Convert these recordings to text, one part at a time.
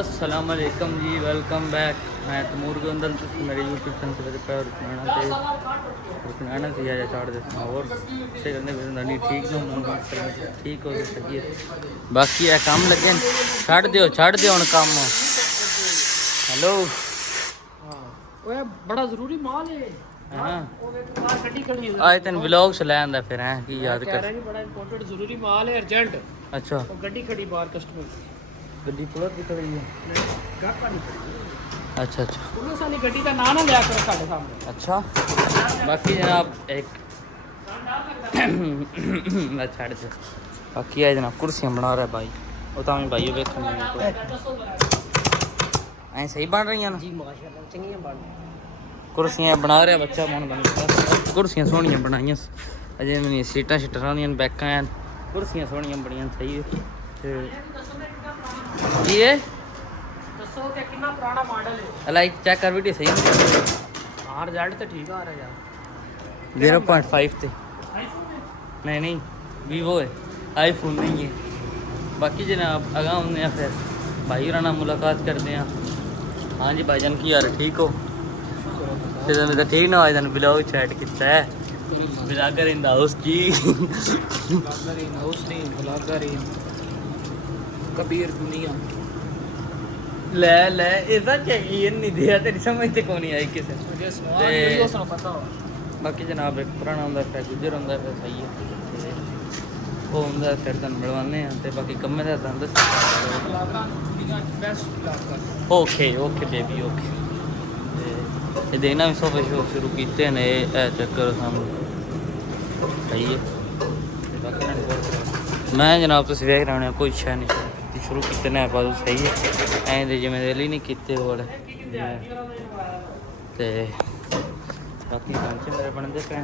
अस्सलाम वालेकुम जी, welcome back. मैं तमूर गोंदल मेरे यूट्यूब चैनल पे रुकना से या चाड़ देता और से करने नहीं ठीक ना ठीक हो सकी है। बाकी है काम लगे छड़ दियो हुण काम। हेलो ओए बड़ा जरूरी माल है। हाँ गड्डी खड़ी है आज तेन व्लॉग चला आंदा फिर हैं कि याद कह कर। रहा है बड़ा इंपॉर्टेंट जरूरी माल है अर्जेंट। अच्छा और गड्डी खड़ी बाहर कस्टमर गड्डी पुलिस भी खड़ी है। घर का नहीं खड़ी। अच्छा अच्छा पुलिस वाली गड्डी का ना लिया करो साढ़े सामने। अच्छा बाकी जनाब एक छड़ दे। बाकी है जनाब कुर्सियाँ बना रहा है भाई वो तो भाई वेख ऐ सही बन रही हैं ना जी माशाल्लाह चंगी बन। कुर्सियाँ बना रहा बच्चा मन बन कुर्सियाँ सोहनियां बनाइयां अजे मेरी सीटां शीटां होंदियां बैकां हैं कुर्सियाँ सोहनियां बड़ियां सही है जी ये दसो कि कितना पुराना मॉडल है। लाइट चेक कर वीडियो सही हां रिजल्ट तो ठीक आ रहा है यार 0.5 थे नहीं वीवो है आईफोन नहीं है। बाकी जनाब अगा हमने फिर भाई होर नाल मुलाकात करते हैं। हाँ जी भाईजान की यार ठीक हो तो ठीक ना भाईजान ब्लॉग चैट किया है ब्लॉगर इन द हाउस जी ब्लॉगर इन कबीर दुनिया ले ऐसा चाहिए नहीं दिया तेरी समझ ते कौन नहीं आई किसे मुझे सवाल वीडियो से पता हो। बाकी जनाब एक पुराना होंगे फिर गुजर होंगे फिर सही है वो होंगे फिर तुम मिलवाने हैं तो बाकी कम्मे का तुम दस ओके ओके बेबी ओके ये देना भी सोफे शो शुरू किए ने चक्कर सामने सही है। मैं जनाब तुम वेख रहे हो कोई शह नहीं शुरू किए ने बाजू सही है ऐ जिम्मे दिल ही नहीं किते होर ते बाकी लंच मेरे बनते पे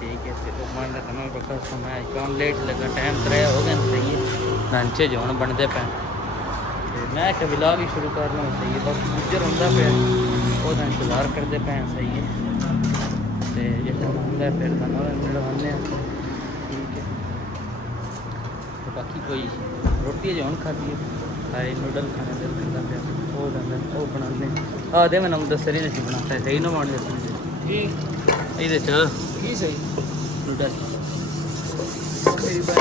ठीक है तो मन का मैं पक्का समय कौन लेट लगा टाइम 3 हो गए सही है लंच जो बनते पे मैं क्या विलाग ही शुरू करना सही है। बाकी गुजर होंगे पे वो इंतजार करते पे सही है तो जो होंगे फिर मिलवाने ठीक है। तो बाकी कोई रोटी जो खाती है सारे नूडल खाने दिल करता पे वो बनाते आते मैं नम दस रही नहीं बनाता है सही ना बन जाती ये सही नूडल मेरी बात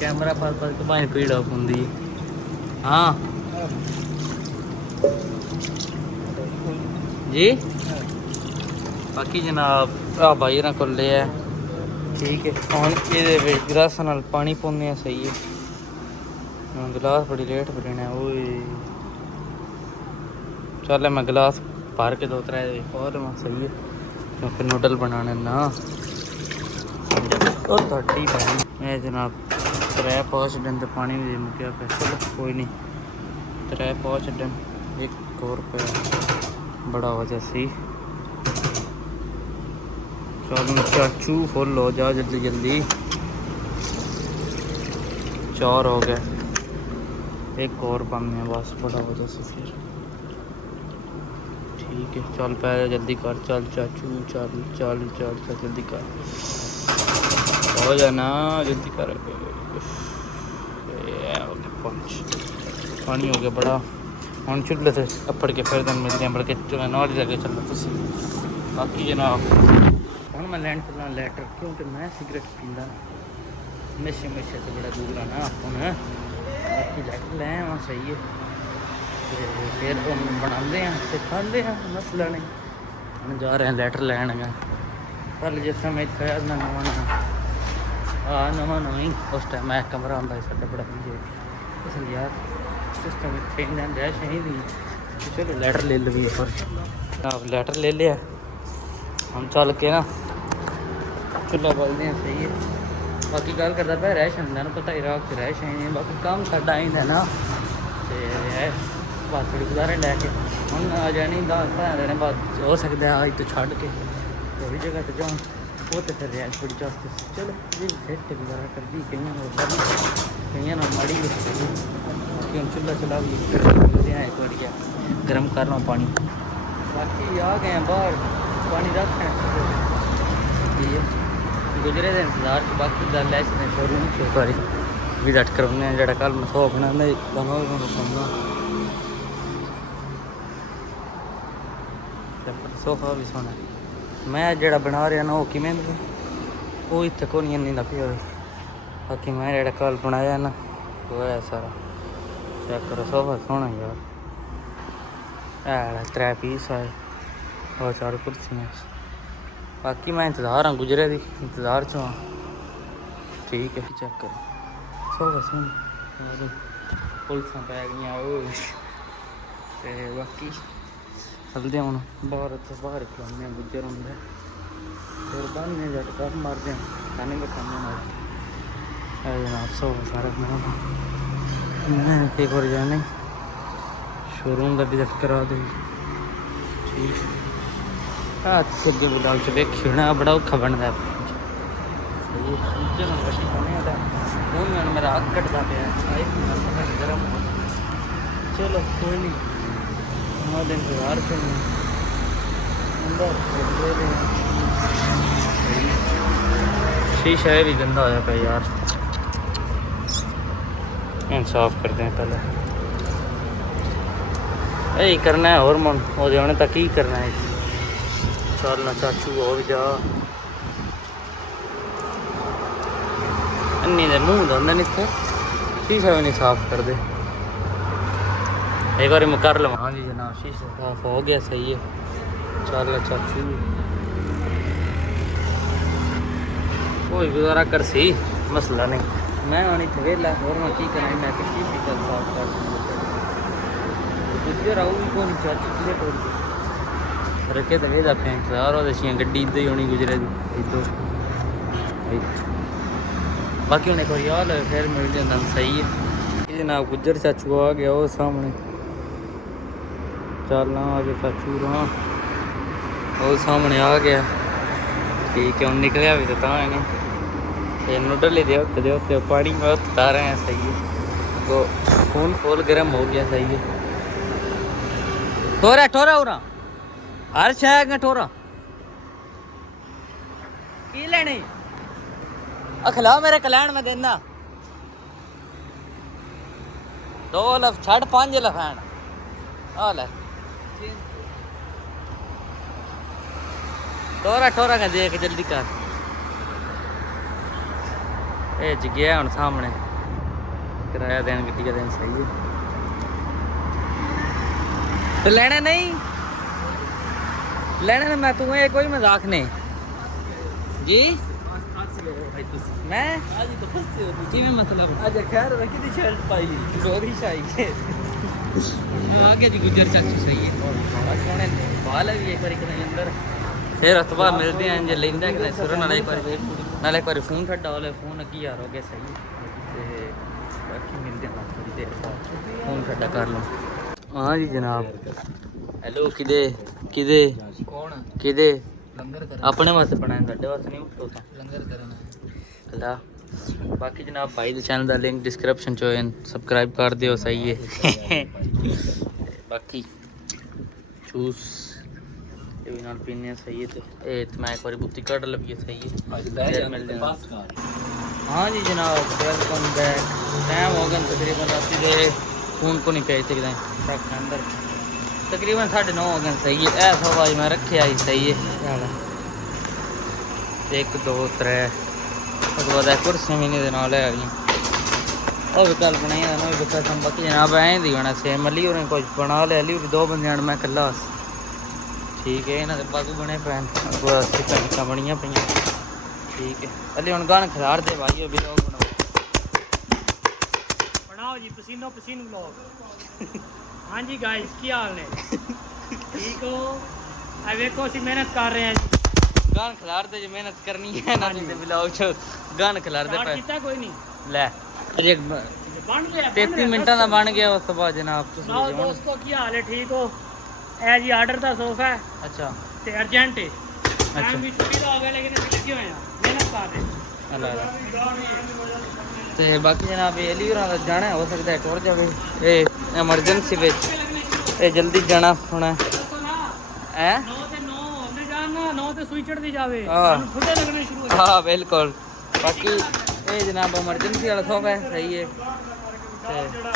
कैमरा पर तो भाई पीड़ ऑफ होंगी। हाँ जी बाकी जनाब आ भाई ना को ले है ठीक है हम ये गिलास नाल पानी पाने सही है गिलास बड़ी लेट पीना वो चल मैं गिलास भर के 2-3 और सही है क्योंकि नूडल बनाने ना थोड़ी बहन मैं जनाब 3 पाव छन तो पानी भी मुक्या पे चलो कोई नहीं 3 पाव छन 1 रुपया बड़ा वजह सी चलो चाचू फुल हो जा जल्दी जल्दी 4 हो गए 1 और पाने बस बड़ा वजह से फिर ठीक है चल पै जल्दी कर चल चाचू चल चल चल चल जल्दी कर हो जाना जल्दी कर पानी हो गया बड़ा हम चुल्हे से अपड़ के फिर दिन मिलते हैं बल्कि नॉल लगे चलो तुम। बाकी जनाब हम मैं लैंड चलना लैटर क्योंकि मैं सिगरेट पींदा नशे तो बड़ा दूर आना अपन बाकी लैटर ले आवा सही है फिर हम बनाते हैं तो खाते हैं मसला नहीं हम जा रहे हैं लैटर लैन कल जिस समय इतना ना नवा ही उस टाइम मैं कमरा आता साढ़ा बड़ा इसलिए यार सिस्टम इतने रह चाहिए चलो लैटर ले लो पर लैटर ले लिया हम चल के ना चूल्हा बोलते हैं सही है। बाकी गल करता पे रह ना पता इराक च रह चाहिए बाकी काम साडा आइंदा ना तो बस थोड़ी गुजारे लैके हम आ जानी 10 दिन बाद हो सकता है आज तो छड़ के थोड़ी जगह तो जाऊँ वो तो फिर रहा थोड़ी चाहते चलो ये फिर गुजारा कर दी कई ना माड़ी बाकी हम चूल्हा चला भी एक बार क्या गर्म कर रहा पानी बाकी आ गए बाहर पानी रख ठीक है गुजरे के इंतजार बाकी गल है शोरूम के बारे भी दट करवाने जो कल मैं सौ बनाना सोफा भी सोना मैं जो बना रहा ना वो किमें वो इतने को नहीं लगे हुए बाकी मैं जो कल बनाया ना वो है सारा चेक करो सोफा सोना यार है 3 पीस आए और 4 कुर्सियाँ बाकी मैं इंतज़ार हाँ गुजरे दी इंतज़ार च हाँ ठीक है चेक करो सोफा सोना पुलिस पै गई ते बाकी चलते हूँ बाहर तो बाहर खिलाने गुजर होंगे फिर बहने जट कर मारते हैं खाने में खाने जनाब सौ सारा मैं एक बार जाने शोरूम का भी दस करा दो ठीक हाथ से अगे बुलाओ च वेखी होना बड़ा औखा बनता है फोन में मेरा अग कटता पाया गर्म चलो कोई नहीं इंतजार शीशा है भी गंदा होया पे यार साफ करते हैं पहले यही करना है और मन वो होने तक ही करना है चलना चाचू और जा अन्नी दे मुँह धोंदे नहीं थे शीशा भी नहीं साफ कर दे एक बार मैं कर लूँ हाँ जी जनाब शीशा साफ हो गया सही है चल चाचू कोई गुजारा कर सी मसला नहीं मैं आनी थे वेला और मैं की करा मैं कि शीशे चल साफ कर गुजर आऊ भी कौन चाचू किले टोल रखे तो वेला पे इंतजार हो दसियाँ गड्डी इधर ही होनी गुजरे दी इधर बाकी उन्हें कोई यार फिर मिल जाता सही है जनाब गुजर चाचू आ गया वो सामने चलना आगे चाचू रहा वो सामने आ गया ठीक है हम निकलिया भी तो है नहीं नूडल ही दे पानी में उतार रहे हैं सही है तो खून फूल गर्म हो गया सही है ठोरा ठोरा उरा हर शहर ठोरा की लेने अखला मेरे कल्याण में देना 2 लफ छड़ 5 लफैन आ ले ठोरा ठोरा का देख जल्दी कर गया हम सामने किराया देन गड्डी का दिन सही है तो लेना नहीं लेना मैं तू कोई मजाक नहीं जी मैं आज तो फंसे हो जी में मतलब आज खैर रखी थी शर्ट पाई गोरी शाही के आगे जी गुजर चाचू सही है सोने बाल है भी एक बार अंदर फिर उस बाद मिलते हैं जे लेंदा कि सुर नाले एक बार फोन छड्डा वाले फोन अगे यार हो गया सही ते बाकी मिलते हैं थोड़ी देर बाद फोन छड्डा कर लो हाँ जी जनाब हेलो किदे किदे कौन किदे लंगर कर अपने वास्ते बनाया साडे वास्ते नहीं उठो तो लंगर करना अल्लाह बाकी जनाब भाई दे चैनल दा लिंक डिस्क्रिप्शन च होए सब्सक्राइब कर दियो सही है बाकी चूस ये भी नाल पीने सही है तो मैं एक बार बुत्ती कट लगी सही है मिल हाँ जी जनाब वेलकम बैक टाइम हो गया तकरीबन रात के फोन को नहीं पे सकते ट्रक के अंदर तकरीबन 9:30 हो गए सही है ऐसा आवाज मैं रखे आई सही है 1 2 3 उसके बाद कुर्सियाँ भी नहीं नाल है और भी कल बनाई ना भी कसम बाकी जनाब ऐ दी होना सेम अली और कुछ बना लिया अली 2 बंदे मैं कला ठीक है इन्होंने बाजू बने पैन चिकन बनिया पे ठीक है अली हम गाना खिलार दे भाई अभी बनाओ जी पसीनो पसीन व्लॉग हाँ जी गाइस की हाल ने ठीक हो अब देखो ਅਸੀਂ मेहनत कर रहे हैं गान खिलार दे जो मेहनत करनी है ना ते ब्लॉग छ गान खिलार दे पे कितना कोई नहीं ले अजे बन गया 33 मिनटां दा बन गया उस तो बाद जनाब सुनाओ दोस्तों की हाल है ठीक हो ए जी आर्डर दा सोफा है अच्छा ते अर्जेंट है टाइम भी छुट्टी दा हो गया लेकिन अभी लगे हुए हैं मेहनत कर रहे हैं अल्लाह ते बाकी जनाब एली होरा दा जाना हो सकता है टुर जावे ए एमरजेंसी विच ए जल्दी जाना होना है 9 ते 9 हमने जाना 9 ते सुई चढ़दी जावे हां फुटे लगने शुरू हो हां बिल्कुल बाकी ਇਹ ਜਨਾਬ ਐਮਰਜੈਂਸੀ ਵਾਲਾ ਸੋਫਾ ਹੈ ਸਹੀ ਹੈ ਤੇ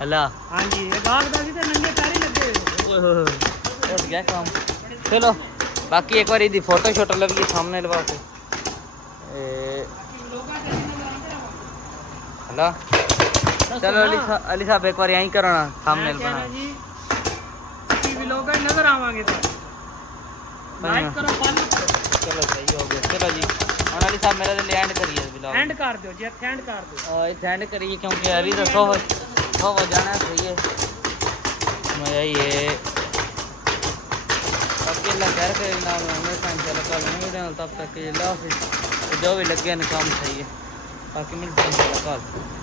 ਹਲਾ हाँ जी ये बाग दादी तो नंगे पैर ही लगे हुए उठ गया काम चलो बाकी एक बार इसकी फोटो शोटो लगी सामने लगा के हला चलो अली साहब एक बार यहीं करो ना सामने बना जी किसी भी लोग नजर आवांगे तो लाइक करो फॉलो चलो सही हो गया चलो जी और अली साहब मेरा ले एंड करिए ब्लॉग एंड कर दो जी एंड कर दो एंड करिए क्योंकि अली तो सो जाना है सही है मजा ही है बाकी अल्लाह खैर करे जनाब हमेशा इंशाल्लाह कल वीडियो तब तक के जो भी लगे ना काम सही है बाकी मिलते हैं इंशाल्लाह कल